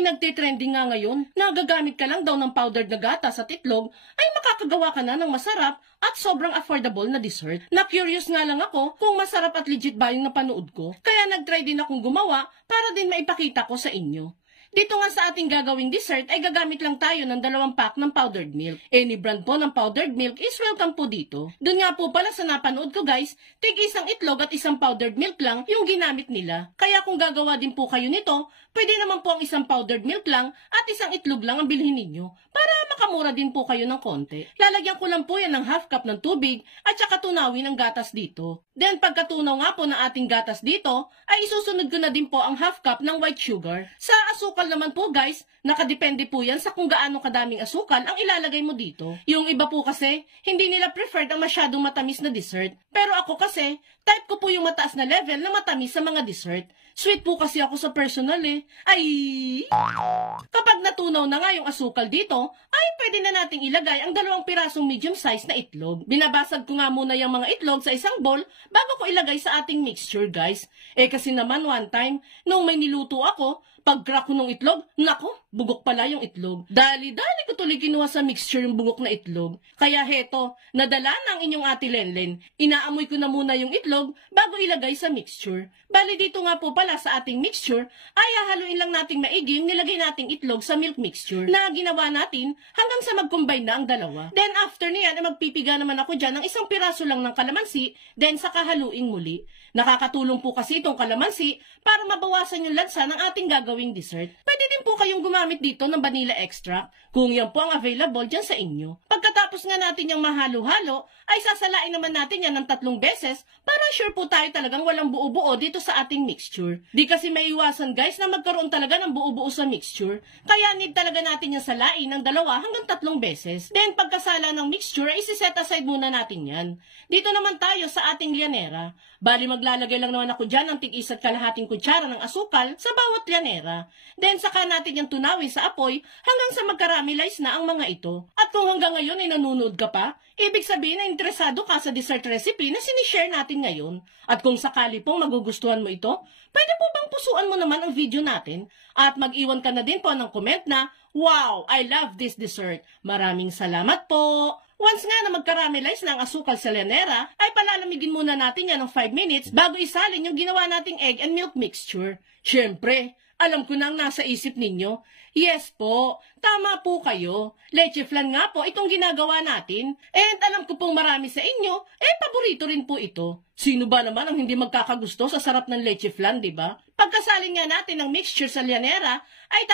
May nagtitrending nga ngayon na gagamit ka lang daw ng powdered na gatas at itlog ay makakagawa ka na ng masarap at sobrang affordable na dessert. Na-curious nga lang ako kung masarap at legit ba yung napanood ko. Kaya nag-try din akong gumawa para din maipakita ko sa inyo. Dito nga sa ating gagawing dessert ay gagamit lang tayo ng 2 pack ng powdered milk. Any brand po ng powdered milk is welcome po dito. Doon nga po pala sa napanood ko guys, tig isang itlog at isang powdered milk lang yung ginamit nila. Kaya kung gagawa din po kayo nito, pwede naman po ang isang powdered milk lang at isang itlog lang ang bilhin ninyo para makamura din po kayo ng konti. Lalagyan ko lang po yan ng half cup ng tubig at saka tunawin ang gatas dito. Then pagkatunaw nga po ng ating gatas dito, ay isusunod ko na din po ang half cup ng white sugar. Sa asukal naman po guys, nakadepende po yan sa kung gaano kadaming asukal ang ilalagay mo dito. Yung iba po kasi, hindi nila preferred ang masyadong matamis na dessert. Pero ako kasi, type ko po yung mataas na level na matamis sa mga dessert. Sweet po kasi ako sa personal eh. Ay! Kapag natunaw na nga yung asukal dito, ay pwede na nating ilagay ang 2 pirasong medium size na itlog. Binabasag ko nga muna yung mga itlog sa isang bowl bago ko ilagay sa ating mixture guys. Eh kasi naman one time, nung may niluto ako, pag-crack ko ng itlog, nako, bugok pala yung itlog. Dali-dali ko tuloy kinuha sa mixture yung bugok na itlog. Kaya heto, nadala ng inyong ate Lenlen. Inaamoy ko na muna yung itlog bago ilagay sa mixture. Bali dito nga po pala sa ating mixture, ay haluin lang nating maigi yung nilagay nating itlog sa milk mixture na ginawa natin hanggang sa mag-combine na ang dalawa. Then after niyan, ay magpipiga naman ako dyan ng 1 piraso lang ng kalamansi, then saka haluin muli. Nakakatulong po kasi itong kalamansi para mabawasan yung lansa ng ating gagawing dessert. Pwede din po kayong gumamit dito ng vanilla extract kung yan po ang available dyan sa inyo. Pagkatapos nga natin yung mahalo-halo, ay sasalain naman natin yan ng 3 beses para sure po tayo talagang walang buo-buo dito sa ating mixture. Di kasi maiwasan guys na magkaroon talaga ng buo-buo sa mixture. Kaya need talaga natin yung salain ng 2 hanggang 3 beses. Then pagkasala ng mixture ay isi-set aside muna natin yan. Dito naman tayo sa ating lyanera. Bali maglalagay lang naman ako dyan ng tig-1 at kalahating kutsara ng asukal sa bawat lyanera. Then saka natin yung tunawin sa apoy hanggang sa magkaramelize na ang mga ito. At kung hanggang ngayon ay nanonood ka pa, ibig sabihin na interesado ka sa dessert recipe na sinishare natin ngayon. At kung sakali pong magugustuhan mo ito, pwede po bang pusuan mo naman ang video natin? At mag-iwan ka na din po ng comment na, "Wow, I love this dessert." Maraming salamat po! Once nga na magkaramelize na ang asukal sa lyanera, ay palalamigin muna natin yan ng 5 minutes bago isalin yung ginawa nating egg and milk mixture. Siyempre, alam ko na ang nasa isip ninyo. Yes po, tama po kayo. Leche flan nga po itong ginagawa natin. And alam ko pong marami sa inyo, paborito rin po ito. Sino ba naman ang hindi magkakagusto sa sarap ng leche flan, di ba? Pagkasalin nga natin ng mixture sa lyanera, ay